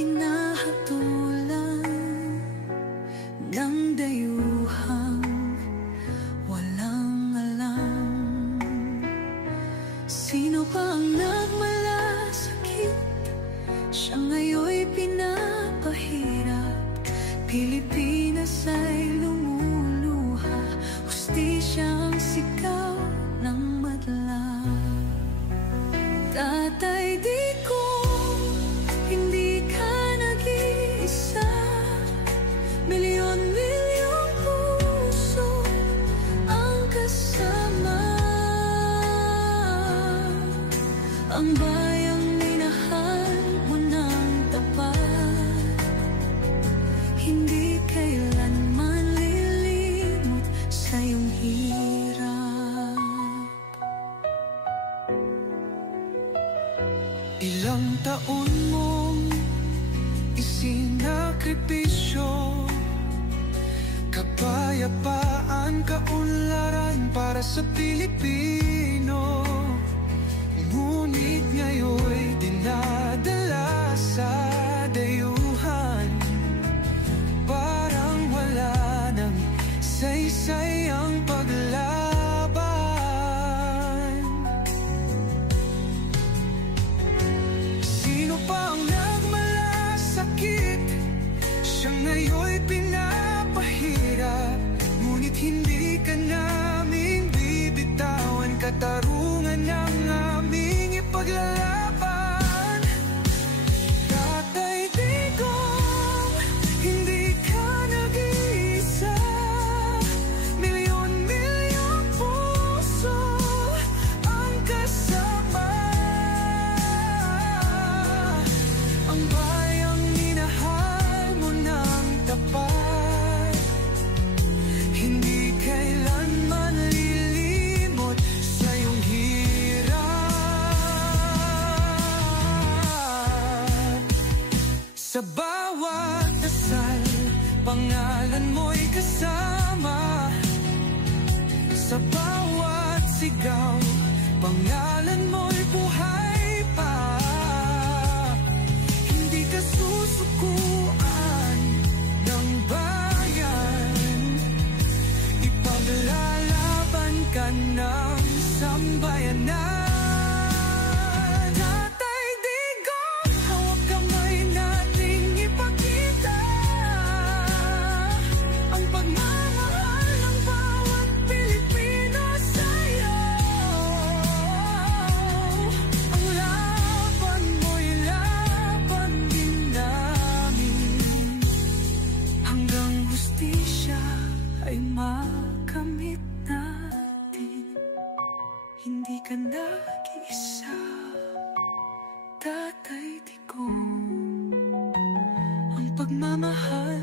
hinahatulan ng dayuhang walang alam. Sino pa ang nagmalasakit? Siya ngayon'y pinapahirap. Pilipinas ay lumuluha, hustisya ang sigaw ng madla. Tatay Digong, hindi ka nag-iisa. Milyon-milyong puso ang kasama. Ang bayang minahal mo ng tapat, hindi kailanman lilimot sa iyong hirap. Ilang taon mong isinakripisyo, kapayapaan, kaunlaran para sa Pilipino. Ngunit ngayon'y dinadala sa dayuhan, parang wala nang saysay ang paglaban. Sino pa ang nagmalasakit? Siya ngayon'y pinapahirap. Ngunit hindi ka naming bibitawan, katarungan ng aming ipaglalaban. Tatay Digong, hindi ka nag-iisa. Milyon-milyong puso ang kasama. Ang bayang minahal mo ng tapat, hindi kailanman lilimot sa iyong hirap. Sa bawat dasal, pangalan mo'y kasama. Sa bawat sigaw, pangalan mo'y buhay pa. Hindi ka susukuan ng bayan, ipaglalaban ka ng sambayanan. Tatay Digong, hawak kamay nating ipakita ang pagmamahal ng bawat Pilipino sa'yo. Ang laban mo'y laban din namin, hanggang hustisya ay makamit natin. Hindi ka nag-iisa, Tatay Digong. Ang pagmamahal